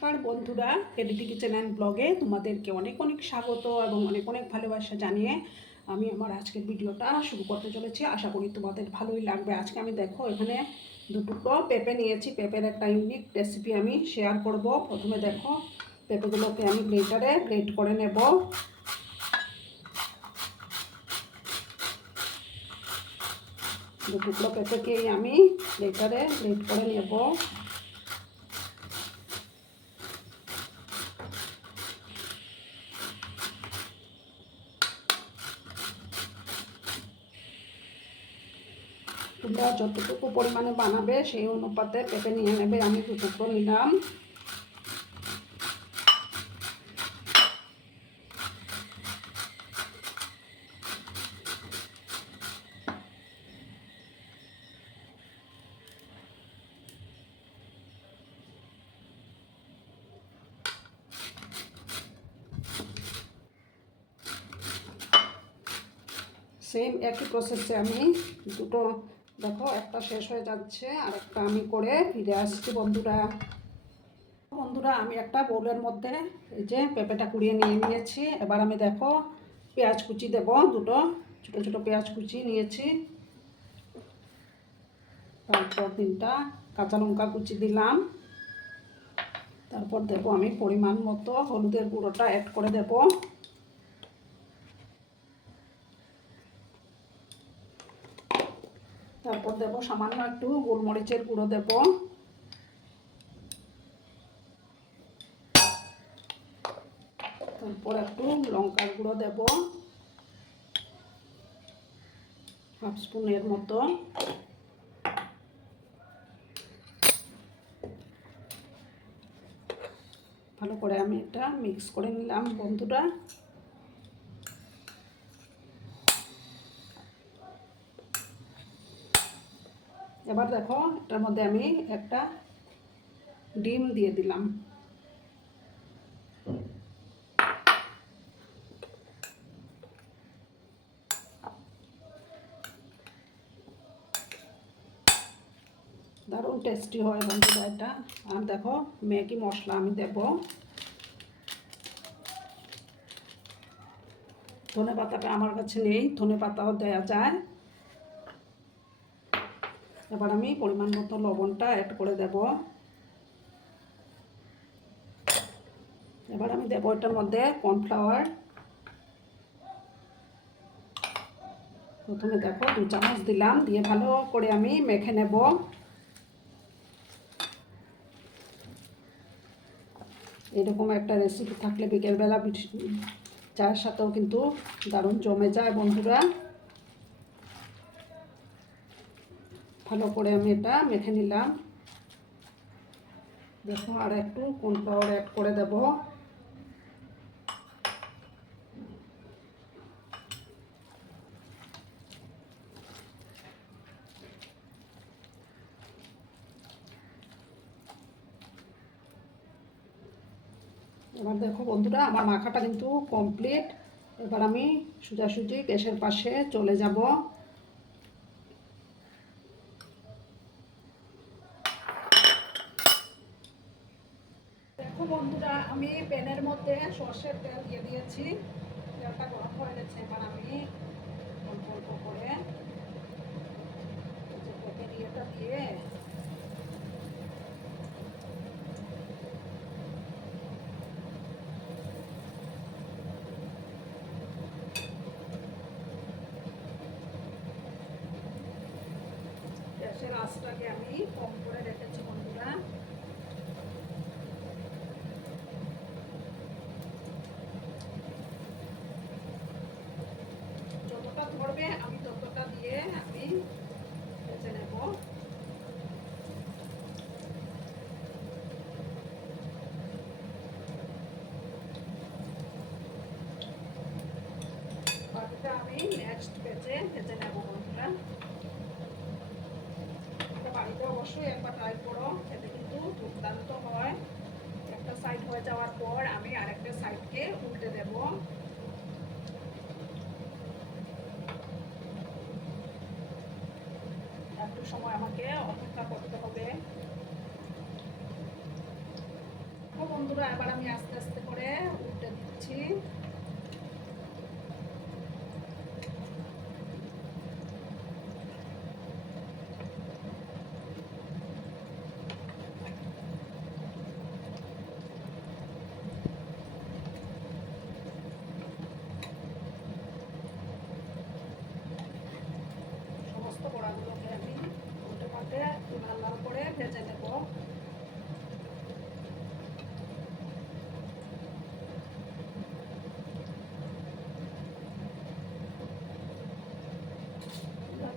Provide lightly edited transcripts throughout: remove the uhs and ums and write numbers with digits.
নমস্কার বন্ধুরা, এডিটি kitchen and ব্লগে তোমাদেরকে অনেক অনেক স্বাগত এবং অনেক অনেক ভালোবাসা জানিয়ে আমি আমার আজকের ভিডিওটা শুরু করতে চলেছি। আশা করি তোমাদের ভালোই লাগবে। আজকে আমি দেখো এখানে দুটো পেঁপে নিয়েছি। পেঁপের একটা ইউনিক রেসিপি আমি শেয়ার করব। প্রথমে দেখো পেঁপেগুলোকে আমি গ্রেটারে গ্রেট করে নেব। দুটো পেঁপেকেই আমি গ্রেটারে গ্রেট করে নেব। তোমরা যতটুকু পরিমাণে বানাবে সেই অনুপাতে পেঁপে নিয়ে নেবে। আমি দুটো নিলাম। সেম একই প্রসেসে আমি দুটো দেখো একটা শেষ হয়ে যাচ্ছে আর একটা আমি করে ফিরে আসছি। বন্ধুরা আমি একটা বোলের মধ্যে এই যে পেঁপেটা কুড়িয়ে নিয়ে নিয়েছি। এবার আমি দেখো পেঁয়াজ কুচি দেব। দুটো ছোটো ছোটো পেঁয়াজ কুচি নিয়েছি। তারপর 3টা কাঁচা লঙ্কা কুচি দিলাম। তারপর দেবো আমি পরিমাণ মতো হলুদের গুঁড়োটা অ্যাড করে দেব। তারপর দেব সামান্য একটু গোলমরিচের গুঁড়ো দেব। তারপর একটু লঙ্কার গুঁড়ো দেব, হাফ স্পুনের মতো। ভালো করে আমি এটা মিক্স করে নিলাম বন্ধুরা। এবার দেখো এটার মধ্যে আমি একটা ডিম দিয়ে দিলাম। দারুণ টেস্টি হয় বন্ধুরা এটা। আর দেখো ম্যাগি মশলা আমি দেব। ধনে পাতাটা আমার কাছে নেই, ধনে পাতাও দেওয়া যায়। এবার আমি পরিমাণ মতো লবণটা অ্যাড করে দেব। এবার আমি দেবো এটার মধ্যে কর্নফ্লাওয়ার। প্রথমে দেখো 2 চামচ দিলাম, দিয়ে ভালো করে আমি মেখে নেব। এরকম একটা রেসিপি থাকলে বিকেলবেলা চায়ের সাথেও কিন্তু দারুণ জমে যায় বন্ধুরা। ভালো করে আমি এটা মেখে নিলাম। দেখো আর একটু কর্নফ্লাওয়ার অ্যাড করে দেব। এবার দেখো বন্ধুরা আমার মাখাটা কিন্তু কমপ্লিট। এবার আমি সোজাসুজি গ্যাসের পাশে চলে যাব। দেখো বন্ধুরা আমি প্যানের মধ্যে সর্ষের তেল দিয়ে দিয়েছি। তেলটা গরম হয়ে গেছে। এবার আমি অল্প অল্প করে পেঁপের ইয়েটা দিয়ে গ্যাসের আঁচটাকে আমি কম করে রেখেছি বন্ধুরা। যতটা ধরবে আমি ততটা দিয়ে আমি ভেজে নেব। বাকিটা আমি নেক্সট ভেজে নেব বন্ধুরা। বাড়িতে অবশ্যই একবার ট্রাই করো, খেতে কিন্তু দুর্দান্ত হয়। একটা সাইড হয়ে যাওয়ার পর আমি আরেকটা সাইডকে উল্টে দেব। একটু সময় আমাকে অপেক্ষা করতে হবে। বন্ধুরা, এবার আমি আস্তে আস্তে করে উল্টে দিচ্ছি। সমস্ত বড়াগুলোকে আমি উল্টে পাল্টে লাল লাল করে ভেজে নেব।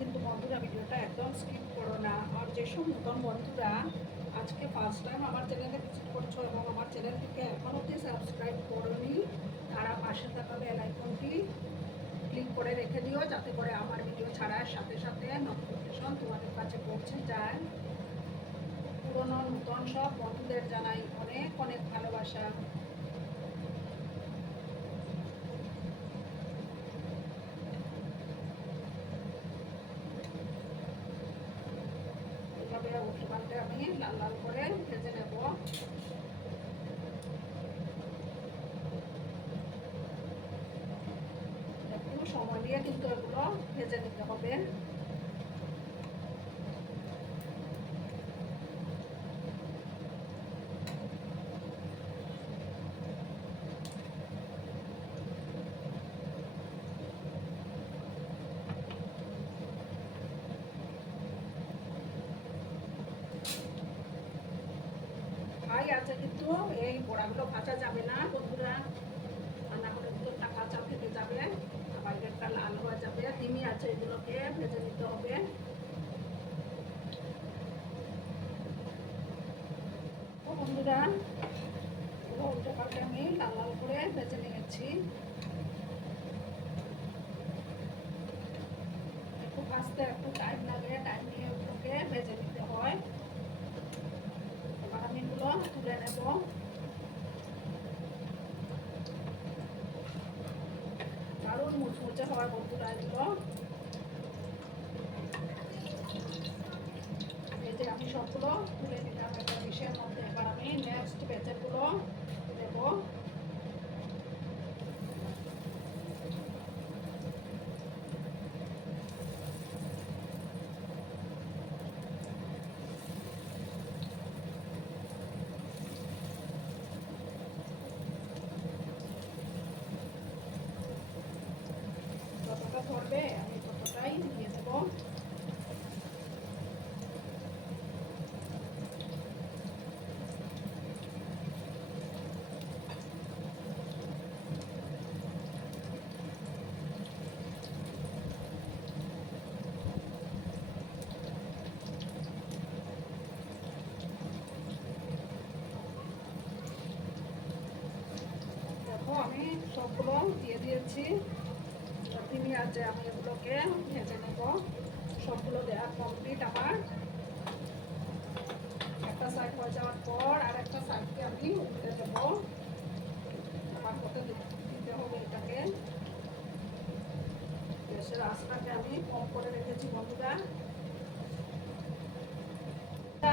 কিন্তু বন্ধুরা, ভিডিওটা একদম স্কিপ করো না। আর যেসব নতুন বন্ধুরা আজকে ফার্স্ট টাইম আমার চ্যানেলে ভিজিট করছো এবং আমার চ্যানেলটিকে এখনও অবধি সাবস্ক্রাইব করোনি, তারা পাশে থাকা বেল আইকনটি ক্লিক করে রেখে দিও, যাতে করে আমার ভিডিও ছাড়ার সাথে সাথে নোটিফিকেশন তোমাদের কাছে পৌঁছে যায়। পুরনো নতুন সব বন্ধুদের জানাই অনেক অনেক ভালোবাসা। এইভাবে উল্টে পাল্টে আমি লাল লাল করে ভেজে নেব। একটু সময় নিয়ে কিন্তু এগুলো ভেজে নিতে হবে। ভাই আছে কিন্তু এই বড়াগুলো ভাজা যাবে না বন্ধুরা, রান্না করে ভিতরটা কাঁচা থেকে যাবে, বাইরেরটা লাল হয়ে যাবে। ডিমি আছে, এগুলোকে ভেজে নিতে হবে। তো বন্ধুরা, এগুলো উল্টে পাল্টে আমি লাল লাল করে ভেজে নিয়েছি। একটু ভাজতে একটু টাইম লাগে, টাইম নিয়ে ওগুলোকে ভেজে নিতে হয়। এবার আমি এগুলো তুলে নেব। দারুণ মুচমুচে হওয়ার বন্ধুরা এগুলো। এই যে আমি সবগুলো তুলে নিলাম একটা ডিশের মধ্যে। এবার আমি নেক্সট ব্যাচেরগুলো দেব। যতটা ধরবে আমি ততটাই দিয়ে দেব। দেখো আমি সবগুলো দিয়ে দিয়েছি। ডিমি আছে, আমি এগুলোকে ভেজে নেব। সবগুলো দেওয়া কমপ্লিট আমার। একটা সাইড হয়ে যাওয়ার পর আর একটা সাইডকে আমি উল্টে দেব। আমার করতে দিতে হবে এটাকে। গ্যাসের আঁচটাকে আমি কম করে রেখেছি বন্ধুরা।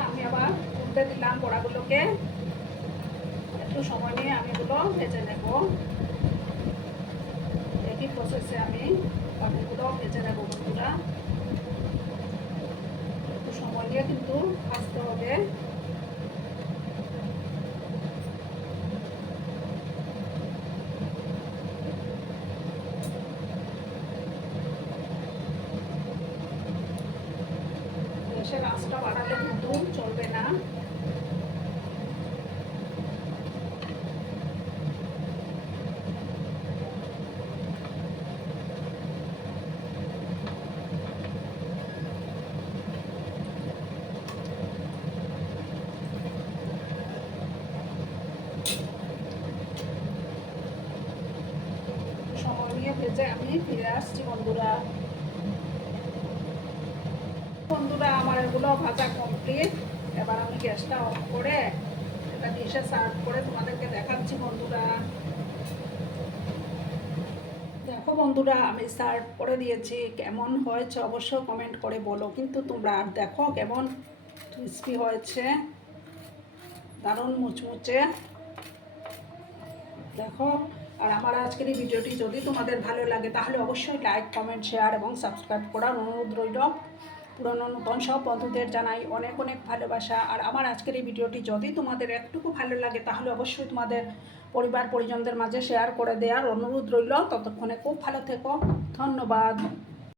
আমি আবার উল্টে দিলাম বড়াগুলোকে। একটু সময় নিয়ে আমি এগুলো ভেজে নেব। একই প্রসেসে আমি বাকিগুলো ভেজে নেব বন্ধুরা। একটু সময় নিয়ে কিন্তু ভাজতে হবে। গ্যাসের আঁচটা বাড়ালে কিন্তু চলবে না। সময় নিয়ে ভেজে আমি ফিরে আসছি বন্ধুরা। বন্ধুরা, আমার এগুলো ভাজা কমপ্লিট। এবার আমি গ্যাসটা অফ করে এটা ডিশে সার্ভ করে তোমাদেরকে দেখাচ্ছি বন্ধুরা। দেখো বন্ধুরা, আমি সার্ভ করে দিয়েছি। কেমন হয়েছে অবশ্য কমেন্ট করে বলো কিন্তু তোমরা। আর দেখো কেমন ক্রিস্পি হয়েছে, দারুণ মুচমুচে। দেখো। আর আমার আজকের এই ভিডিওটি যদি তোমাদের ভালো লাগে তাহলে অবশ্যই লাইক, কমেন্ট, শেয়ার এবং সাবস্ক্রাইব করার অনুরোধ রইল। পুরনো নতুন সব বন্ধুদের জানাই অনেক অনেক ভালোবাসা। আর আমার আজকের এই ভিডিওটি যদি তোমাদের একটুকু ভালো লাগে তাহলে অবশ্যই তোমাদের পরিবার পরিজনদের মাঝে শেয়ার করে দেওয়ার অনুরোধ রইল। ততক্ষণে খুব ভালো থেকো। ধন্যবাদ।